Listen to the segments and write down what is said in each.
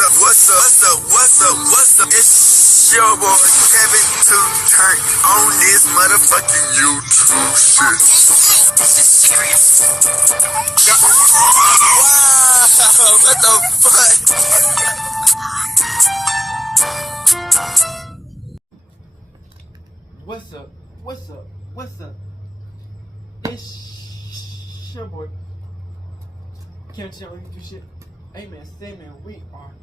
What's up? It's your boy Kevin to turn on this motherfucking YouTube shit. This is serious. Wow, what the fuck? What's up? It's your boy Kevin to turn on YouTube shit. Hey man, say man, we are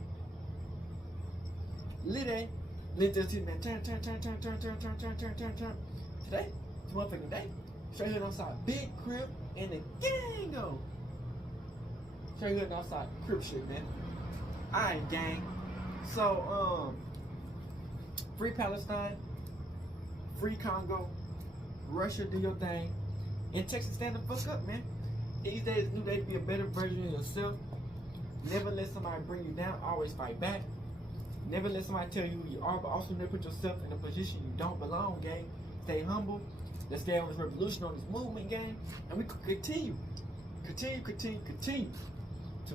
lit this shit, man. Turn. Today, it's motherfucking day. Straight hood outside, big crib, and the gang go. Straight hood outside, crib shit, man. Alright, gang. So, free Palestine, free Congo, Russia, do your thing, and Texas, stand the fuck up, man. These days, new day to be a better version of yourself. Never let somebody bring you down. Always fight back. Never let somebody tell you who you are, but also never put yourself in a position you don't belong, gang. Stay humble. Let's stay on this revolution, on this movement, gang. And we continue to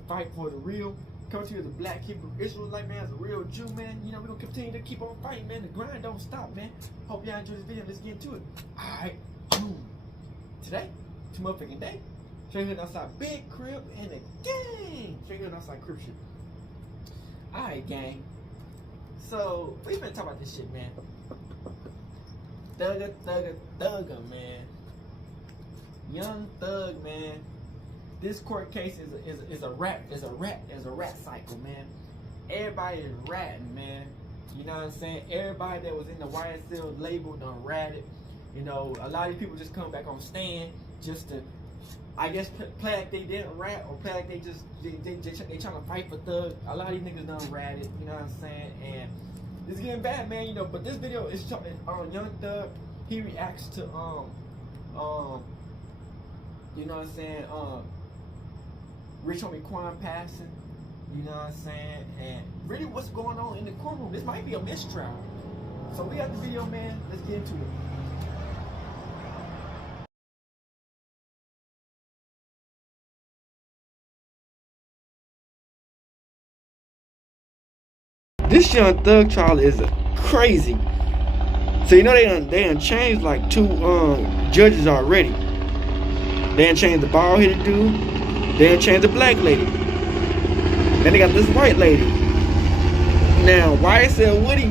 fight for the real. Come to you as a black Hebrew Israelite, man, as a real Jew, man. You know, we're going to continue to keep on fighting, man. The grind don't stop, man. Hope y'all enjoy this video. Let's get into it. Alright, boom. Today, it's motherfucking day. Straight hood outside, big crib, and the gang. Straight hood outside, crib shit. Alright, gang. So, we've been talking about this shit, man. Thugger, man. Young Thug, man. This court case is a rat cycle, man. Everybody is ratting, man. You know what I'm saying? Everybody that was in the YSL label done ratted. You know, a lot of these people just come back on stand just to, I guess, play like they didn't rat, or play like they trying to fight for Thug. A lot of these niggas done ratted, you know what I'm saying? And it's getting bad, man, you know, but this video is on Young Thug. He reacts to, you know what I'm saying, Rich Homie Quan passing, you know what I'm saying? And really what's going on in the courtroom. This might be a mistrial. So we got the video, man. Let's get into it. This Young Thug trial is crazy. So you know they done changed like two judges already. They done changed the bald headed dude. They done changed the black lady. Then they got this white lady. Now YSL Woody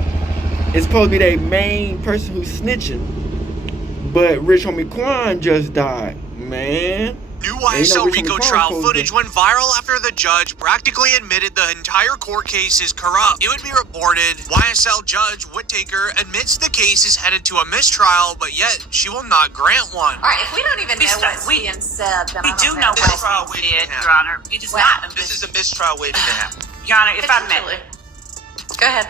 is supposed to be their main person who's snitching, but Rich Homie Quan just died, man. New YSL RICO trial footage went viral after the judge practically admitted the entire court case is corrupt. It would be reported YSL Judge Whittaker admits the case is headed to a mistrial, but yet she will not grant one. All right, if we don't even know what's being said, then we do know what he did, Your Honor. It is not. This is a mistrial waiting to happen. Your Honor, if I may. Go ahead.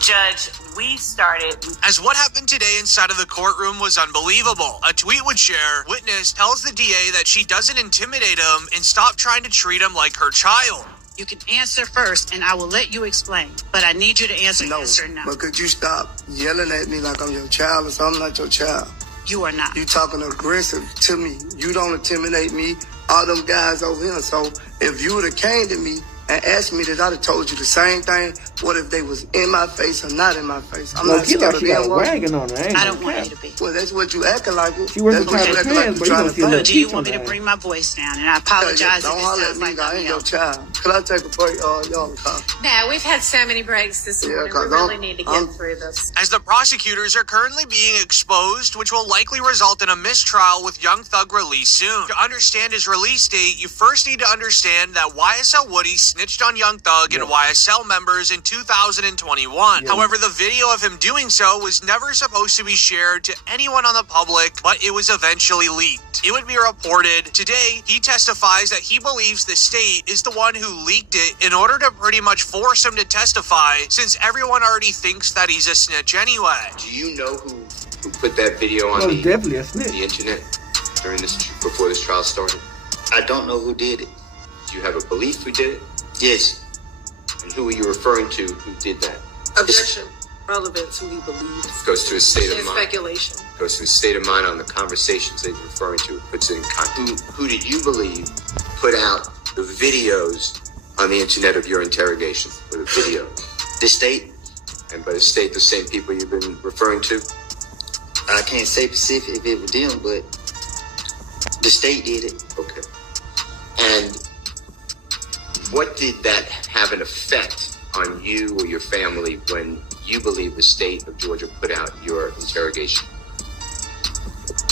Judge, we started. As what happened today inside of the courtroom was unbelievable. A tweet would share, witness tells the DA that she doesn't intimidate him and stop trying to treat him like her child. You can answer first, and I will let you explain. But I need you to answer yes or no. But could you stop yelling at me like I'm your child or something? I'm not your child. You are not. You talking aggressive to me. You don't intimidate me. All them guys over here. So if you would have came to me and asked me that, I'd have told you the same thing. What if they was in my face or not in my face? I'm not scared of them. Wagging on her. I don't want you to be. Well, that's what you acting like. She that's what you acting like. But do you want me to bring my voice down? And I apologize don't if it holler sounds at me. like I ain't your child. Could I take a break? Y'all talk. No, we've had so many breaks this morning. We really need to get through this. As the prosecutors are currently being exposed, which will likely result in a mistrial with Young Thug released soon. To understand his release date, you first need to understand that YSL Woody snitched on Young Thug and YSL members in 2021. However, the video of him doing so was never supposed to be shared to anyone on the public, but it was eventually leaked. It would be reported today he testifies that he believes the state is the one who leaked it in order to pretty much force him to testify, since everyone already thinks that he's a snitch anyway. Do you know who put that video on the internet during this, before this trial started? I don't know who did it. Do you have a belief who did it? Yes. And who are you referring to who did that? Objection. Relevant to who he believes. Goes to his state of mind. Speculation. Goes to his state of mind on the conversations that he's referring to. Puts it in context. Who did you believe put out the videos on the internet of your interrogation with a video? The state. And by the state, the same people you've been referring to? I can't say specific if it was them, but the state did it. Okay. And what did that have an effect on you or your family when you believe the state of Georgia put out your interrogation?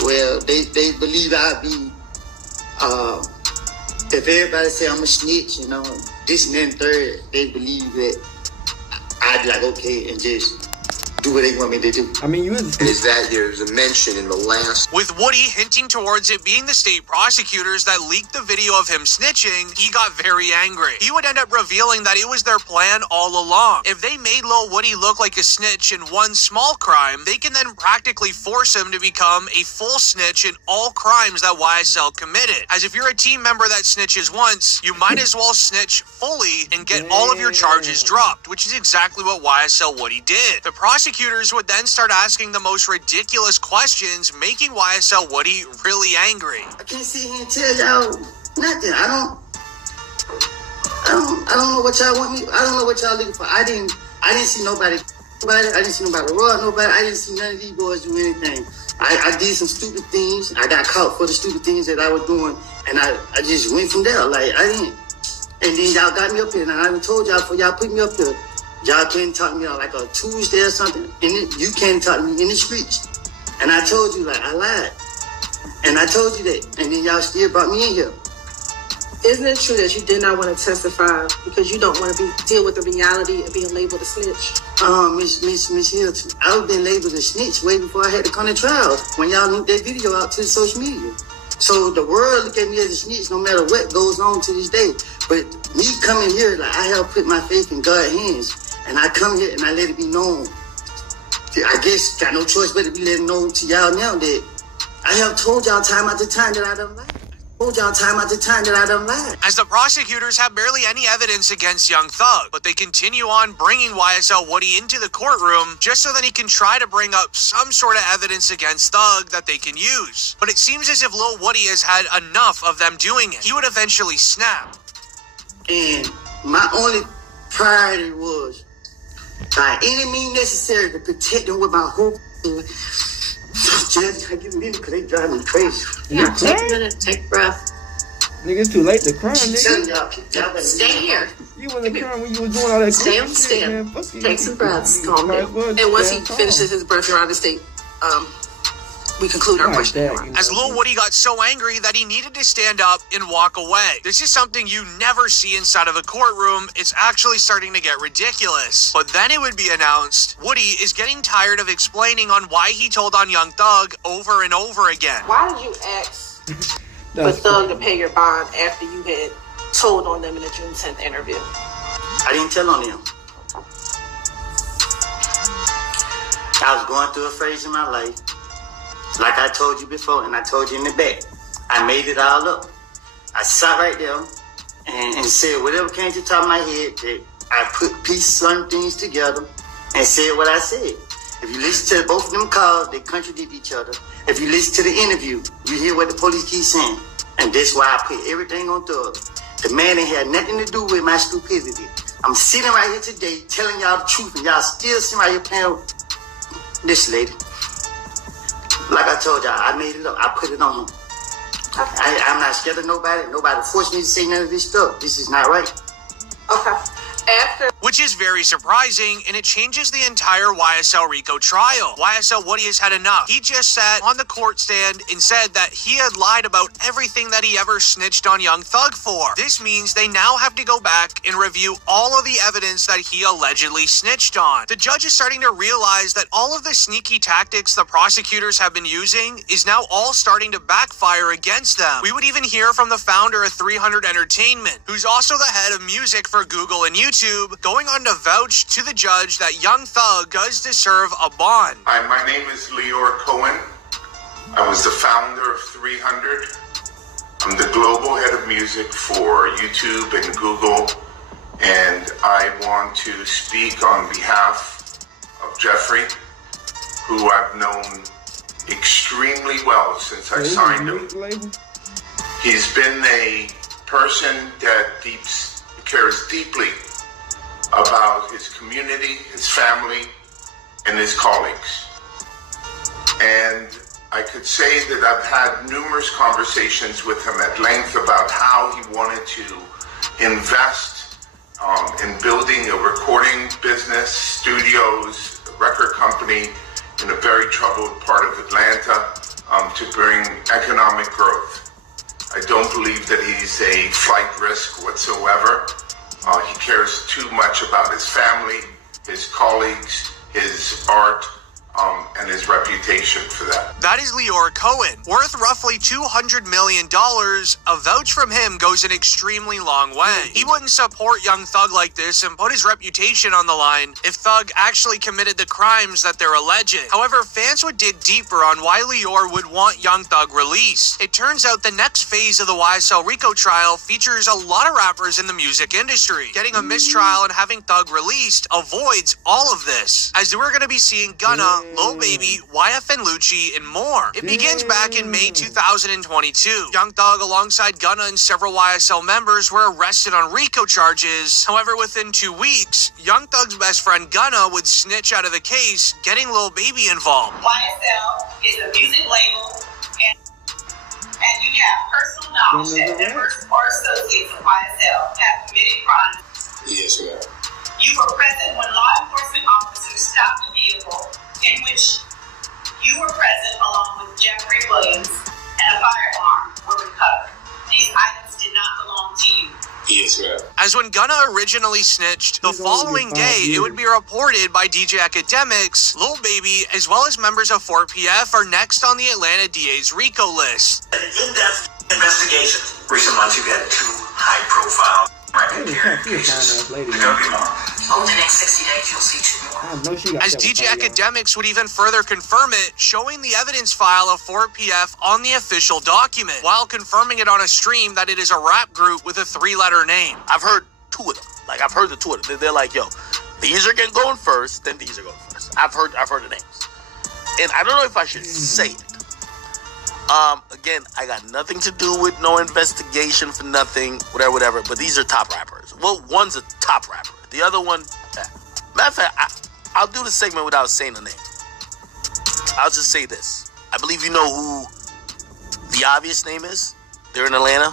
Well, they believe I'd be, if everybody say I'm a snitch, you know, this and then third, they believe that I'd be like, okay, and just do what they want me to do. I mean, you is a snitch. Is that there's a mention in the last... With Woody hinting towards it being the state prosecutors that leaked the video of him snitching, he got very angry. He would end up revealing that it was their plan all along. If they made Lil Woody look like a snitch in one small crime, they can then practically force him to become a full snitch in all crimes that YSL committed. As if you're a team member that snitches once, you might as well snitch fully and get all of your charges dropped, which is exactly what YSL Woody did. The prosecutors would then start asking the most ridiculous questions, making YSL Woody really angry. I can't sit here and tell y'all nothing. I don't know what y'all want me. I don't know what y'all looking for. I didn't see nobody. I didn't see nobody rob nobody. I didn't see none of these boys do anything. I did some stupid things. I got caught for the stupid things that I was doing, and I just went from there. Like I didn't. And then y'all got me up here, and I even told y'all before y'all put me up here. Y'all can't talk to me on like a Tuesday or something. And you can't talk to me in the streets. And I told you, like, I lied. And I told you that. And then y'all still brought me in here. Isn't it true that you did not want to testify because you don't want to deal with the reality of being labeled a snitch? Miss Hill, I've been labeled a snitch way before I had to come to trial. When y'all linked that video out to the social media. So the world look at me as a snitch no matter what goes on to this day. But me coming here, like I have put my faith in God's hands. And I come here and I let it be known. I guess got no choice but to be letting know to y'all now that I have told y'all time after time that I done lied. As the prosecutors have barely any evidence against Young Thug, but they continue on bringing YSL Woody into the courtroom just so that he can try to bring up some sort of evidence against Thug that they can use. But it seems as if Lil Woody has had enough of them doing it. He would eventually snap. And my only priority was, by any means necessary, to protect them with my whole Judge, I give me because they drive me crazy. Yeah, take a minute, take a breath. Nigga, it's too late to cry, nigga. Y'all Stay here. You wasn't crying when you was doing all that Stay on the shit, stand. man. Fuck Take some breaths. Calm down. And once he finishes his breath around the state, we conclude our question. As Lil Woody got so angry that he needed to stand up and walk away. This is something you never see inside of a courtroom. It's actually starting to get ridiculous. But then it would be announced, Woody is getting tired of explaining on why he told on Young Thug over and over again. Why did you ask for Thug to pay your bond after you had told on them in the June 10th interview? I didn't tell on them. I was going through a phase in my life. Like I told you before, and I told you in the back, I made it all up. I sat right there and said whatever came to the top of my head, that I pieced certain things together and said what I said. If you listen to both of them calls, they contradict each other. If you listen to the interview, you hear what the police keep saying. And that's why I put everything on Thugg. The man ain't had nothing to do with my stupidity. I'm sitting right here today telling y'all the truth, and y'all still sitting right here playing with this lady. Like I told y'all, I made it up. I put it on him. Okay. I'm not scared of nobody. Nobody forced me to say none of this stuff. This is not right. Okay. Which is very surprising, and it changes the entire YSL RICO trial. YSL Woody has had enough. He just sat on the court stand and said that he had lied about everything that he ever snitched on Young Thug for. This means they now have to go back and review all of the evidence that he allegedly snitched on. The judge is starting to realize that all of the sneaky tactics the prosecutors have been using is now all starting to backfire against them. We would even hear from the founder of 300 Entertainment, who's also the head of music for Google and YouTube, going on to vouch to the judge that Young Thug does deserve a bond. Hi, my name is Lyor Cohen. I was the founder of 300. I'm the global head of music for YouTube and Google, and I want to speak on behalf of Jeffrey, who I've known extremely well since I signed him. He's been a person that keeps cares deeply about his community, his family, and his colleagues. And I could say that I've had numerous conversations with him at length about how he wanted to invest in building a recording business, studios, a record company in a very troubled part of Atlanta to bring economic growth. I don't believe that he's a flight risk whatsoever. He cares too much about his family, his colleagues, his art, and his reputation for that. That is Lyor Cohen, worth roughly $200 million. A vouch from him goes an extremely long way. He wouldn't support Young Thugg like this and put his reputation on the line if Thugg actually committed the crimes that they're alleging. However, fans would dig deeper on why Lyor would want Young Thugg released. It turns out the next phase of the YSL RICO trial features a lot of rappers in the music industry. Getting a mistrial and having Thugg released avoids all of this, as we're going to be seeing Gunna, Lil Baby, YF and Lucci, and more. It begins back in May 2022. Young Thugg, alongside Gunna and several YSL members, were arrested on RICO charges. However, within 2 weeks, Young Thugg's best friend Gunna would snitch out of the case, getting Lil Baby involved. YSL is a music label, and you have personal knowledge that members or associates of YSL have committed crimes. Yes, ma'am. You were present when law enforcement officers stopped the vehicle in which you were present along with Jeffrey Williams, and a firearm were recovered. These items did not belong to you. Yes, ma'am. As when Gunna originally snitched, the following day it would be reported by DJ Academics, Lil Baby, as well as members of 4PF are next on the Atlanta DA's RICO list. An in-depth investigation. Recent months you've had 2 high-profile cases. There will be more. Over the next 60 days, you'll see 2 more. As DJ Academics would even further confirm it, showing the evidence file of 4PF on the official document, while confirming it on a stream that it is a rap group with a 3-letter name. I've heard 2 of them. Like, I've heard the 2 of them. They're like, yo, these are going first, then these are going first. I've heard the names. And I don't know if I should say it. Again, I got nothing to do with no investigation for nothing, whatever, but these are top rappers. Well, one's a top rapper. The other one, matter of fact, I'll do the segment without saying the name. I'll just say this. I believe you know who the obvious name is. They're in Atlanta.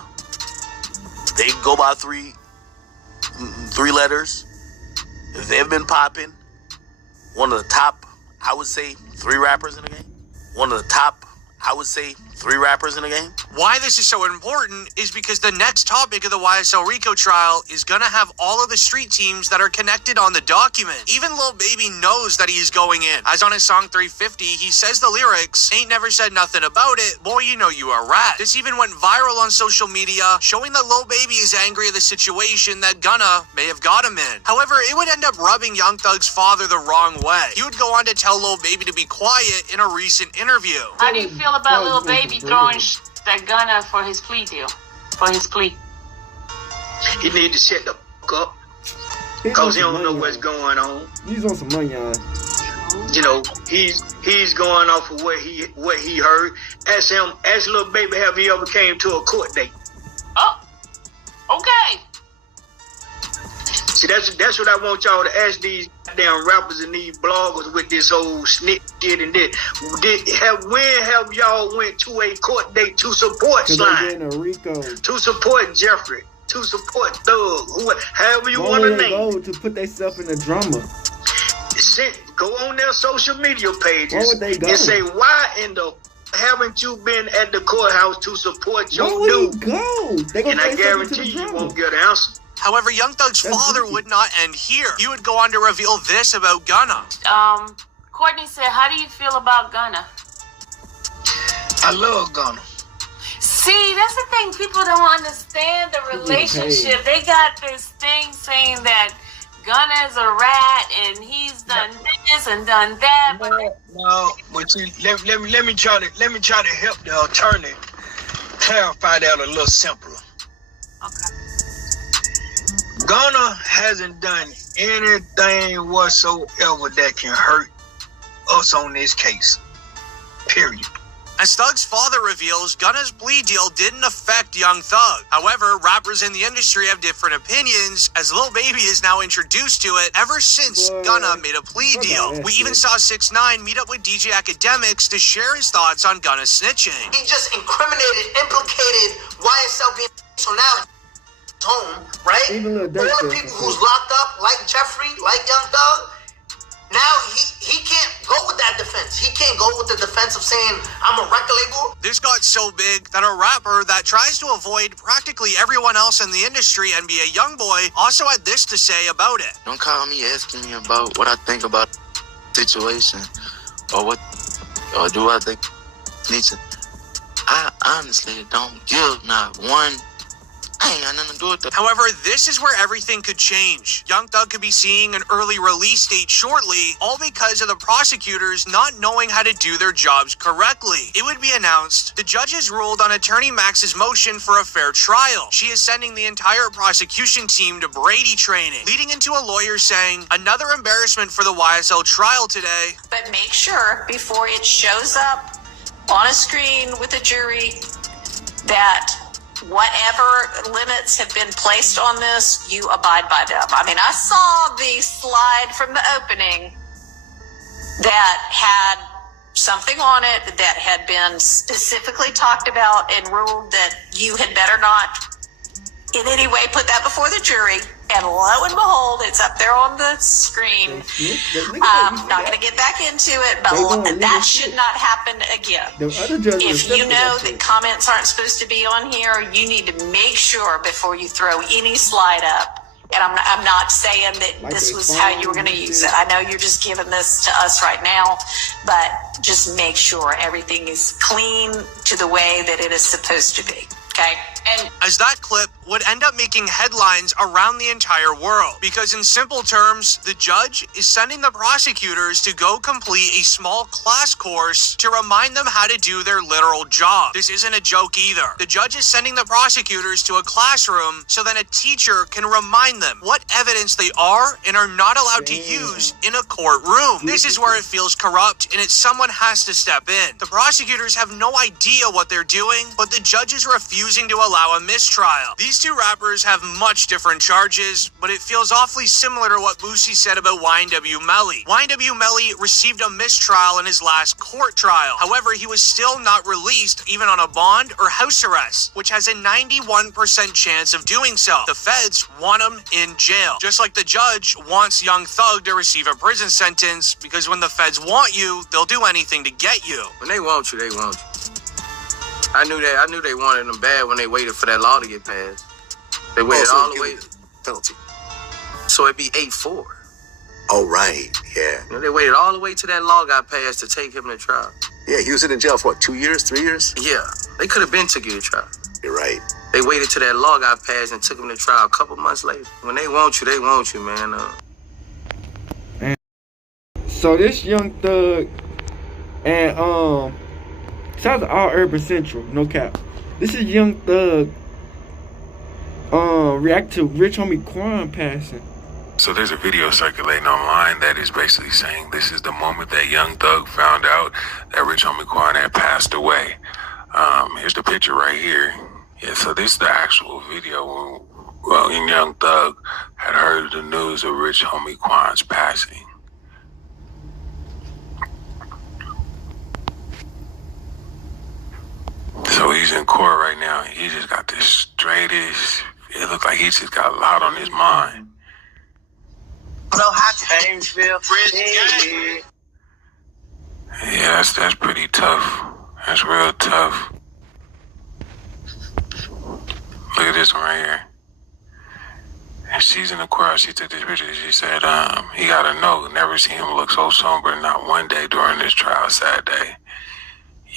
They go by 3 letters. They've been popping. One of the top, I would say, 3 rappers in the game. One of the top, I would say, 3 rappers in the game. Why this is so important is because the next topic of the YSL RICO trial is gonna have all of the street teams that are connected on the document. Even Lil Baby knows that he's going in. As on his song 350, he says the lyrics, "Ain't never said nothing about it, boy you know you a rat." This even went viral on social media, showing that Lil Baby is angry at the situation that Gunna may have got him in. However, it would end up rubbing Young Thugg's father the wrong way. He would go on to tell Lil Baby to be quiet in a recent interview. How do you feel about Lil Baby throwing that Gunna for his plea deal? For his plea. He need to shut the fuck up. Because he don't know what's going on. He's on some money on. You know, he's going off of what he heard. Ask Lil Baby, have he ever came to a court date? Oh, okay. See, that's what I want y'all to ask these damn rappers and these bloggers with this whole snitch shit and this. When have y'all went to a court date to support Slime? To support Jeffrey? To support Thugg? However you want to name. To put themselves in the drama. Go on their social media pages and say, why in the haven't you been at the courthouse to support your dude? And I guarantee you won't get an answer. However, Young Thugg's father would not end here. He would go on to reveal this about Gunna. Courtney said, how do you feel about Gunna? I love Gunna. See, that's the thing. People don't understand the relationship. They got this thing saying that Gunna's a rat and he's done this and done that. No, but see, let me try to help the attorney clarify that a little simpler. Okay. Gunna hasn't done anything whatsoever that can hurt us on this case. Period. As Thugg's father reveals, Gunna's plea deal didn't affect Young Thug. However, rappers in the industry have different opinions, as Lil Baby is now introduced to it ever since Gunna made a plea deal. We even saw 6ix9ine meet up with DJ Academics to share his thoughts on Gunna's snitching. He just implicated YSL being so now home, right? All the people who's locked up, like Jeffrey, like Young Thug, now he can't go with that defense. He can't go with the defense of saying, I'm a record label. This got so big that a rapper that tries to avoid practically everyone else in the industry, NBA Youngboy, also had this to say about it. Don't call me asking me about what I think about the situation or do I think Snitchin. I honestly don't give not one. I ain't got nothing to do with that. However, this is where everything could change. Young Thug could be seeing an early release date shortly, all because of the prosecutors not knowing how to do their jobs correctly. It would be announced the judges ruled on Attorney Max's motion for a fair trial. She is sending the entire prosecution team to Brady training, leading into a lawyer saying, another embarrassment for the YSL trial today. But make sure before it shows up on a screen with a jury that whatever limits have been placed on this, you abide by them. I mean, I saw the slide from the opening that had something on it that had been specifically talked about and ruled that you had better not in any way put that before the jury. And lo and behold, it's up there on the screen. I'm not going to get back into it, but that should not happen again. If you know that comments aren't supposed to be on here, you need to make sure before you throw any slide up. And I'm not saying that this was how you were going to use it. I know you're just giving this to us right now, but just make sure everything is clean to the way that it is supposed to be. Okay? And as that clip would end up making headlines around the entire world, because in simple terms, the judge is sending the prosecutors to go complete a small class course to remind them how to do their literal job. This isn't a joke either. The judge is sending the prosecutors to a classroom so then a teacher can remind them what evidence they are and are not allowed to use in a courtroom. This is where it feels corrupt and someone has to step in. The prosecutors have no idea what they're doing, but the judge is refusing to allow a mistrial. These two rappers have much different charges, but it feels awfully similar to what Boosie said about YNW Melly. YNW Melly received a mistrial in his last court trial. However, he was still not released even on a bond or house arrest, which has a 91% chance of doing so. The feds want him in jail, just like the judge wants Young Thug to receive a prison sentence, because when the feds want you, they'll do anything to get you. When they want you, they want you. I knew they wanted them bad when they waited for that law to get passed. They waited all the way penalty. So it'd be 8-4. Oh right, yeah. You know, they waited all the way till that law got passed to take him to trial. Yeah, he was in jail for what, 2 years, 3 years? Yeah, they could have been took you to trial. You're right. They waited till that law got passed and took him to trial a couple months later. When they want you, man. So this Young Thug and shout out to all Urban Central, no cap. This is Young Thug react to Rich Homie Quan passing. So there's a video circulating online that is basically saying this is the moment that Young Thug found out that Rich Homie Quan had passed away. Here's the picture right here. Yeah, so this is the actual video when Young Thug had heard the news of Rich Homie Quan's passing. So he's in court right now. He just got the straightest. It looked like he just got a lot on his mind. So how things feel? Yeah, that's pretty tough. That's real tough. Look at this one right here. And she's in the court. She took this picture. She said, he got a note. Never seen him look so somber, not one day during this trial. Sad day.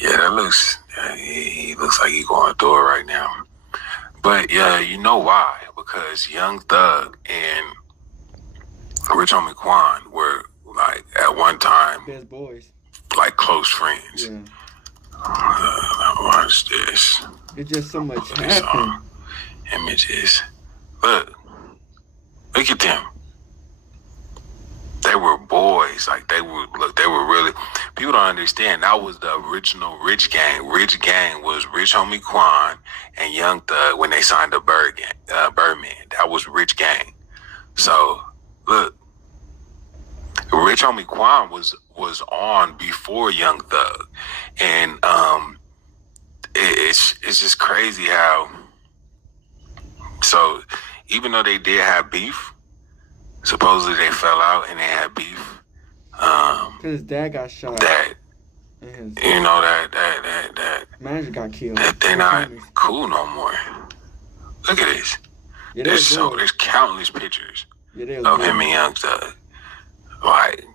Yeah, that looks. He looks like he's going through it right now. But yeah, you know why? Because Young Thug and Rich Homie Quan were like at one time best boys, like close friends. Yeah. Watch this. It's just so much happening. Images. Look at them. They were boys. Like they were really. people don't understand. That was the original Rich Gang. Rich Gang was Rich Homie Quan and Young Thug when they signed to Birdman. That was Rich Gang. So, look, Rich Homie Quan was on before Young Thug. And it's just crazy how... So, even though they did have beef, supposedly they fell out and they had beef. Because his dad got shot. That manager got killed. That they're not cool no more. Look at this. Yeah, there's countless pictures of him and Young Thug. Like,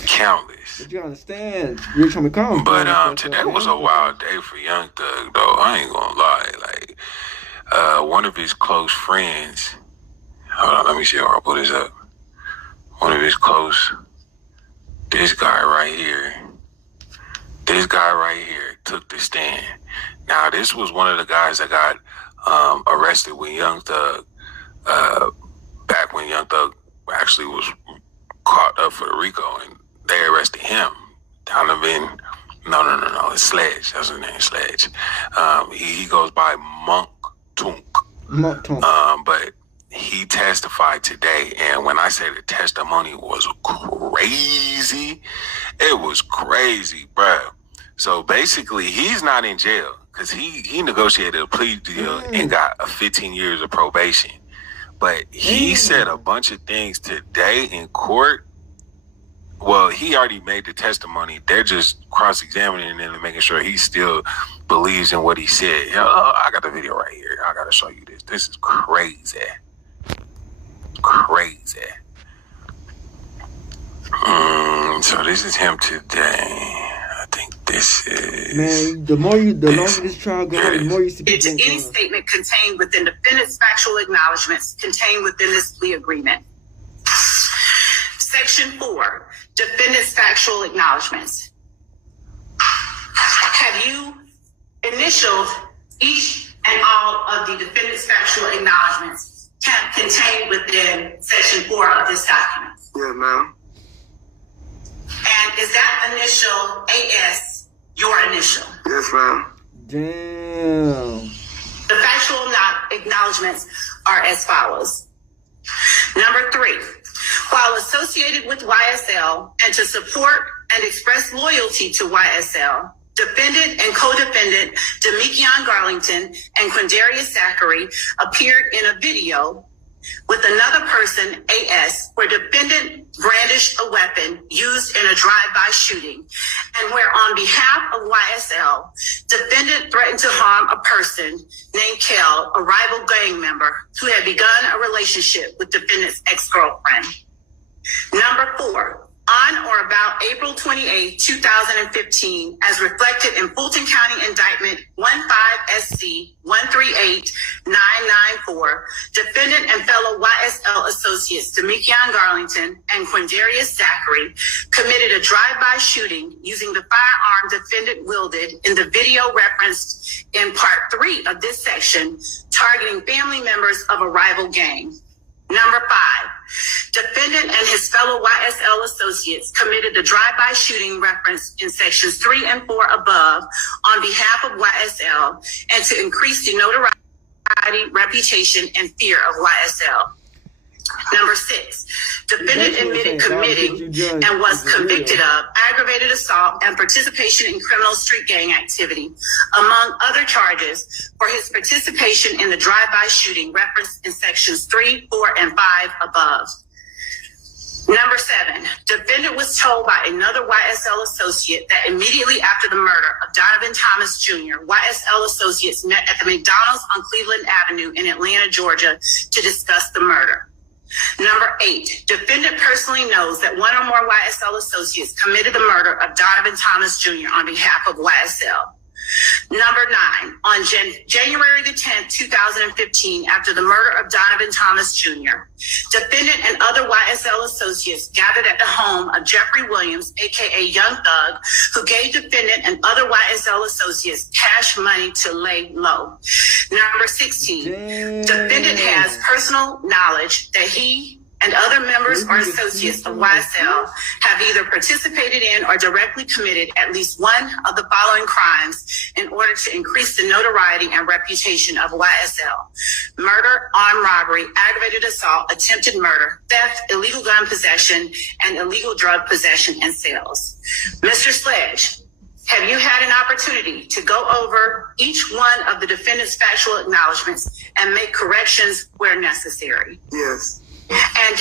countless. But you understand, Rich Homie Quan. But today was a wild day for Young Thug, though. I ain't gonna lie. Like, one of his close friends. Hold on, let me see how I put this up. One of his close, this guy right here took the stand. Now, this was one of the guys that got arrested when Young Thug, back when Young Thug actually was caught up for the RICO, and they arrested him. Donovan, no, it's Sledge. That's his name, Sledge. He goes by Monk Tunk. But he testified today, and when I say the testimony was crazy, it was crazy, bruh. So basically, he's not in jail because he negotiated a plea deal and got a 15 years of probation. But he said a bunch of things today in court. Well, he already made the testimony. They're just cross-examining him and making sure he still believes in what he said. I got the video right here. I got to show you this. This is crazy. Crazy. So this is him today. I think this is... Man, the longer this trial goes, the more you see people... Into any statement contained within defendant's factual acknowledgments contained within this plea agreement. Section 4, defendant's factual acknowledgments. Have you initialed each and all of the defendant's factual acknowledgments contained within Section 4 of this document? Yeah, ma'am. And is that initial AS your initial? Yes, ma'am. Damn. The factual acknowledgments are as follows. Number 3, while associated with YSL and to support and express loyalty to YSL, defendant and co-defendant Demikion Garlington and Quindarius Zachary appeared in a video with another person, AS, where defendant brandished a weapon used in a drive-by shooting, and where on behalf of YSL, defendant threatened to harm a person named Kel, a rival gang member who had begun a relationship with defendant's ex-girlfriend. Number 4, on or about April 28, 2015, as reflected in Fulton County Indictment 15SC 138994, defendant and fellow YSL associates Demikion Garlington and Quindarius Zachary committed a drive-by shooting using the firearm defendant wielded in the video referenced in Part 3 of this section, targeting family members of a rival gang. Number 5, defendant and his fellow YSL associates committed the drive-by shooting referenced in sections 3 and 4 above on behalf of YSL and to increase the notoriety, reputation, and fear of YSL. Number 6, defendant admitted committing and was convicted of aggravated assault and participation in criminal street gang activity, among other charges, for his participation in the drive-by shooting referenced in sections 3, 4, and 5 above. Number 7, defendant was told by another YSL associate that immediately after the murder of Donovan Thomas Jr., YSL associates met at the McDonald's on Cleveland Avenue in Atlanta, Georgia, to discuss the murder. Number 8, defendant personally knows that one or more YSL associates committed the murder of Donovan Thomas Jr. on behalf of YSL. Number 9, on January the 10th, 2015, after the murder of Donovan Thomas Jr., defendant and other YSL associates gathered at the home of Jeffrey Williams, aka Young Thug, who gave defendant and other YSL associates cash money to lay low. Number 16, defendant has personal knowledge that he and other members or associates of YSL have either participated in or directly committed at least one of the following crimes in order to increase the notoriety and reputation of YSL: murder, armed robbery, aggravated assault, attempted murder, theft, illegal gun possession, and illegal drug possession and sales. Mr. Sledge, have you had an opportunity to go over each one of the defendant's factual acknowledgments and make corrections where necessary? Yes. And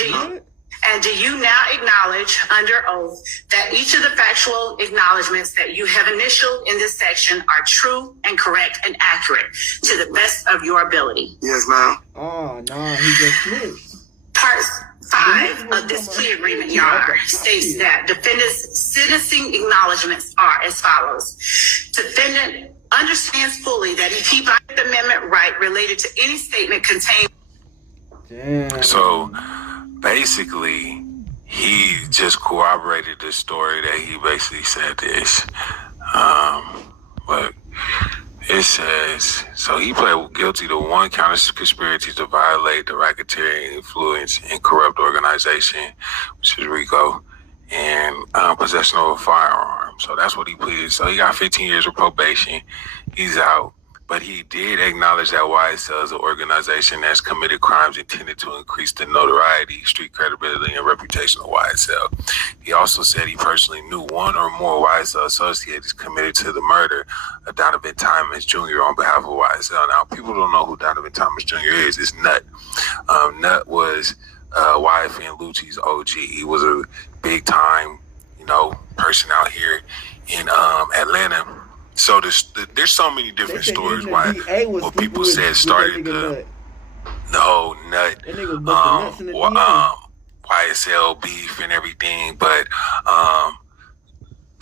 do you now acknowledge under oath that each of the factual acknowledgments that you have initialed in this section are true and correct and accurate to the best of your ability? Yes, ma'am. Oh, no, he just snitched. Part 5 of this plea agreement, Your Honor, states that defendant's sentencing acknowledgments are as follows. Defendant understands fully that he keeps the amendment right related to any statement contained. Damn. So basically, he just corroborated the story that he basically said this. But it says, so he pled guilty to 1 count of conspiracy to violate the racketeering influence and corrupt organization, which is RICO, and possession of a firearm. So that's what he pleaded. So he got 15 years of probation. He's out. But he did acknowledge that YSL is an organization that's committed crimes intended to increase the notoriety, street credibility, and reputation of YSL. He also said he personally knew 1 or more YSL associates committed to the murder of Donovan Thomas Jr. on behalf of YSL. Now, people don't know who Donovan Thomas Jr. is. It's Nut. Nut was YFN Lucci's OG. He was a big-time, person out here in Atlanta. So there's so many different stories why what people said started the whole Nut YSL beef and everything, but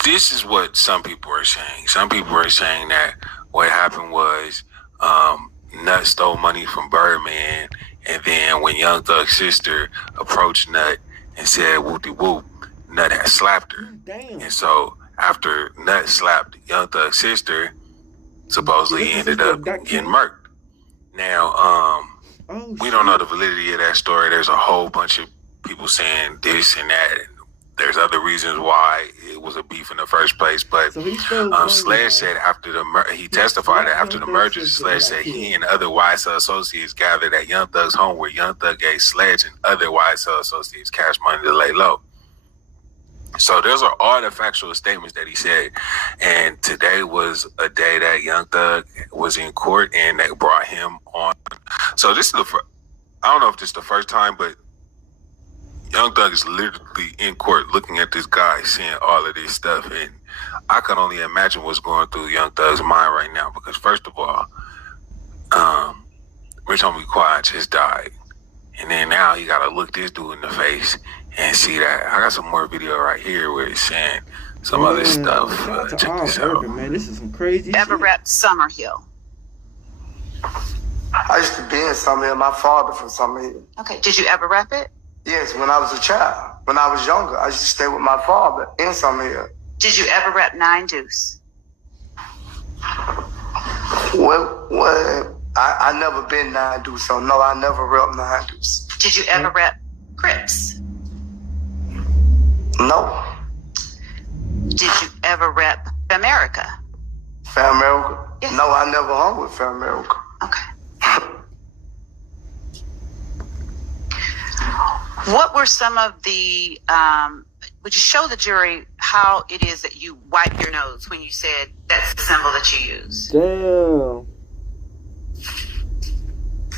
this is what some people are saying. Some people are saying that what happened was Nut stole money from Birdman, and then when Young Thug's sister approached Nut and said whoop-de-whoop, Nut had slapped her. Damn. And so after Nut slapped Young Thug's sister, supposedly he ended up getting murked. Now, we don't know the validity of that story. There's a whole bunch of people saying this and that. And there's other reasons why it was a beef in the first place. But Sledge said after he testified that after the merger, Sledge said he and other YSL associates gathered at Young Thug's home where Young Thug gave Sledge and other YSL associates cash money to lay low. So those are all the factual statements that he said. And today was a day that Young Thug was in court and they brought him on. So this is I don't know if this is the first time, but Young Thug is literally in court looking at this guy saying all of this stuff. And I can only imagine what's going through Young Thug's mind right now. Because first of all, Rich Homie Quan just died. And then now you got to look this dude in the face and see that. I got some more video right here where it's saying some other stuff. Check this out. Man, this is some crazy Ever rep Summerhill? I used to be in Summerhill. My father from Summerhill. Okay. Did you ever rep it? Yes, when I was a child. When I was younger, I used to stay with my father in Summerhill. Did you ever rep 9 Deuce? Well, I never been 9 Deuce, so no, I never rep 9 Deuce. Did you ever rep Crips? No. Did you ever rep Famerica? Famerica? Yes. No, I never hung with Famerica. Okay. What were some of the, would you show the jury how it is that you wipe your nose when you said that's the symbol that you use? Damn.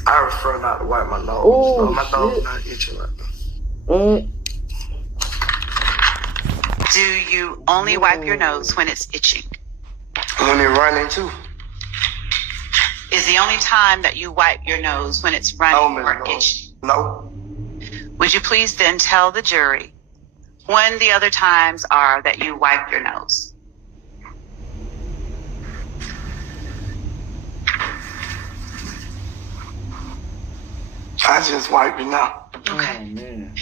I prefer not to wipe my nose. Oh, no, my nose shit. not itching right now. Do you only wipe your nose when it's itching? When it running too. Is the only time that you wipe your nose when it's running or itching? No. Would you please then tell the jury when the other times are that you wipe your nose? I just wipe it now. Okay. Oh, man.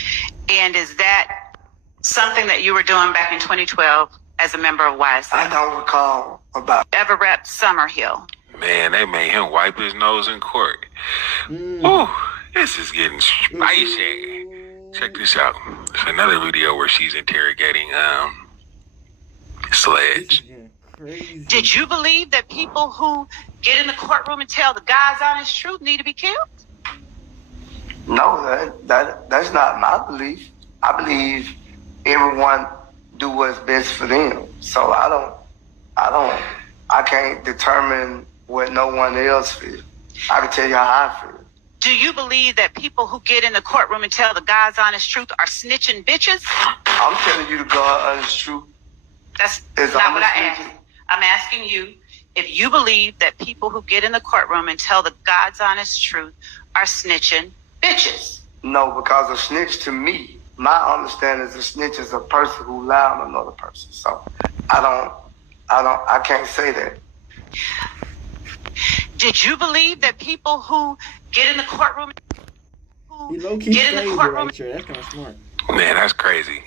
And is that something that you were doing back in 2012 as a member of YSL? I don't recall about. Ever rep Summerhill? Man, they made him wipe his nose in court. Ooh, this is getting spicy. Check this out. It's another video where she's interrogating Sledge. Did you believe that people who get in the courtroom and tell the God's honest truth need to be killed? No, that's not my belief. I believe everyone do what's best for them. So I can't determine what no one else feels. I can tell you how I feel. Do you believe that people who get in the courtroom and tell the God's honest truth are snitching bitches? I'm telling you the God's honest truth. That's not what I asked. I'm asking you if you believe that people who get in the courtroom and tell the God's honest truth are snitching bitches. No, because a snitch to me, my understanding is a snitch is a person who lied on another person. So I can't say that. Did you believe that people who get in the courtroom get in the courtroom? Right, that's kind of smart. Man, that's crazy.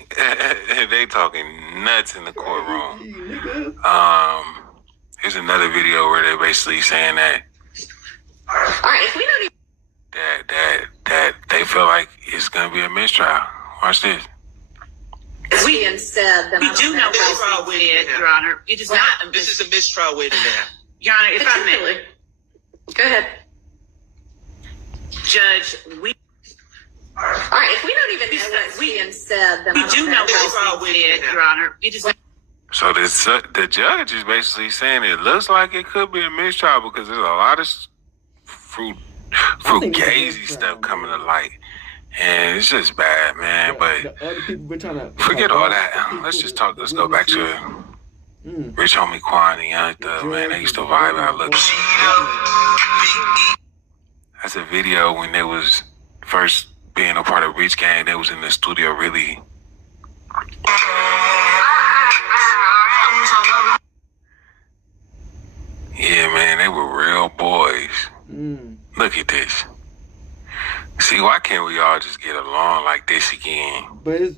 They talking nuts in the courtroom. Here's another video where they're basically saying that Alright, if we don't even that they feel like it's gonna be a mistrial. Watch this. we said that we do know what we did, Your Honor. It is not. This is a mistrial waiting to happen. Your Honor, if I may. Go ahead. Judge, we. Alright, if we don't even know what's being said, then we do know what we did, Your Honor. It is. So the judge is basically saying it looks like it could be a mistrial because there's a lot of fugazi stuff coming to light. And it's just bad, man. But forget all that. Let's just talk. Let's go back to Rich Homie Quan and Young Thug, man. They used to vibe out. Look. That's a video when they was first being a part of Rich Gang. They was in the studio really. Yeah, man, they were real boys. Look at this. See, why can't we all just get along like this again? But it's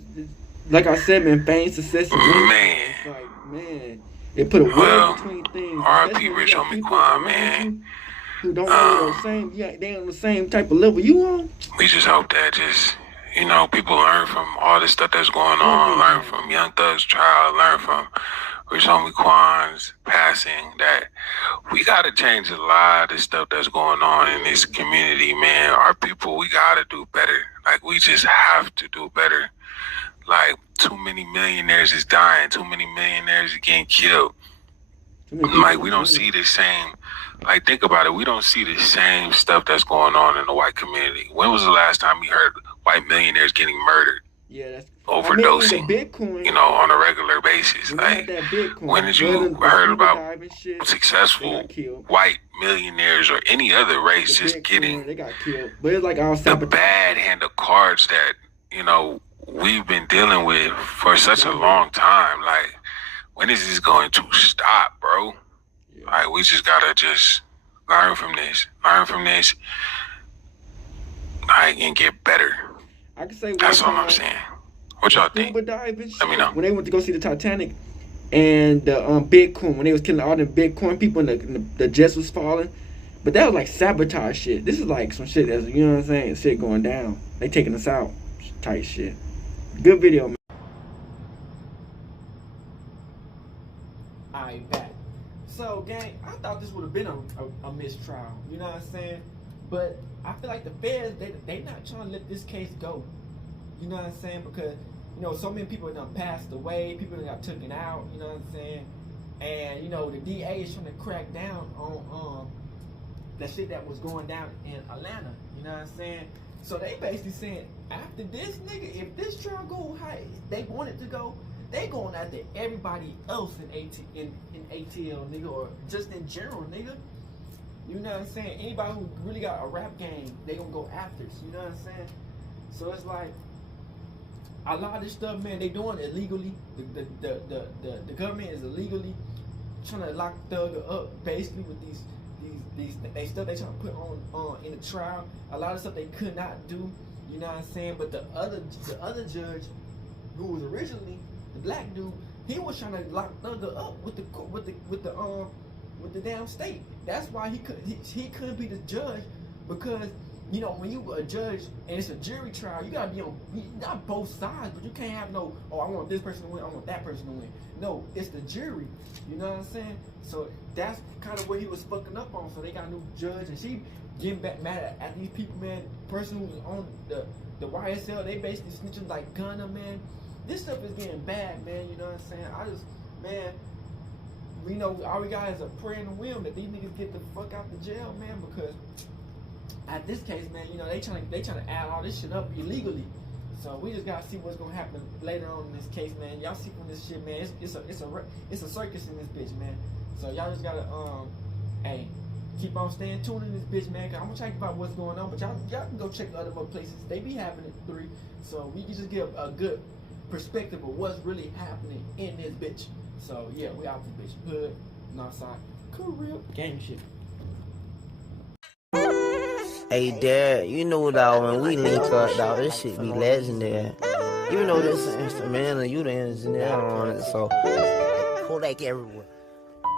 like I said, man, fame, success, man. It's like, man, it put a wall between things. R.I.P. Rich Homie Quan, man. Who don't know the same? Yeah, they on the same type of level you on. We just hope that people learn from all this stuff that's going on. Learn from Young Thug's trial. Learn from Rich Homie Quan's passing. That we gotta change a lot of the stuff that's going on in this community, man. Our people, we gotta do better. Like, we just have to do better. Like, too many millionaires is dying. Too many millionaires are getting killed. Like, we don't see the same. Like, think about it. We don't see the same stuff that's going on in the white community. When was the last time you heard white millionaires getting murdered? Yeah, that's overdosing, Bitcoin, on a regular basis. Like, when did you heard about successful white millionaires or any other race just getting they got killed? But it's like the bad hand of cards that, we've been dealing with for such a long time. Like, when is this going to stop, bro? Like, we just gotta just learn from this, like, and get better. I can say that's all I'm saying. What y'all think? Let me know. When they went to go see the Titanic and Bitcoin, when they was killing all the Bitcoin people and the jets was falling, but that was like sabotage shit. This is like some shit that's, you know what I'm saying, shit going down. They taking us out, tight shit. Good video, man. Alright, back. So, gang, I thought this would have been a mistrial. You know what I'm saying? But I feel like the feds, they not trying to let this case go. You know what I'm saying? Because, so many people done passed away. People done got taken out. You know what I'm saying? And, the DA is trying to crack down on the shit that was going down in Atlanta. You know what I'm saying? So they basically saying, after this, nigga, if this trial go how they want it to go, they going after everybody else in ATL, nigga, or just in general, nigga. You know what I'm saying? Anybody who really got a rap game, they gonna go after us. You know what I'm saying? So it's like a lot of this stuff, man. They doing it illegally. The government is illegally trying to lock Thugg up, basically with these stuff they trying to put on in the trial. A lot of stuff they could not do. You know what I'm saying? But the other judge, who was originally the black dude, he was trying to lock Thugg up with the damn state. That's why he couldn't be the judge, because you know, when you a judge and it's a jury trial, you gotta be on not both sides, but you can't have no, oh, I want this person to win, I want that person to win. No, it's the jury. You know what I'm saying? So that's kind of what he was fucking up on. So they got a new judge, and she getting back mad at these people, man. Person who's on the YSL, they basically snitching like Gunna, man. This stuff is getting bad, man. You know what I'm saying? Man, we know all we got is a prayer and a will that these niggas get the fuck out the jail, man, because at this case, man, you know, they trying to add all this shit up illegally. So we just gotta see what's gonna happen later on in this case, man. Y'all see from this shit, man. It's a circus in this bitch, man. So y'all just gotta hey, keep on staying tuned in this bitch, man. Cause I'm gonna talk about what's going on, but y'all can go check other places. They be having it 3, so we can just get a good perspective of what's really happening in this bitch. So yeah, we out this bitch. Hood, Northside, career, gang shit. Hey, Dad, you know that when we link up, dog, this shit be legendary. Even though this is instrumental, you the engineer on it, so Kodak everywhere.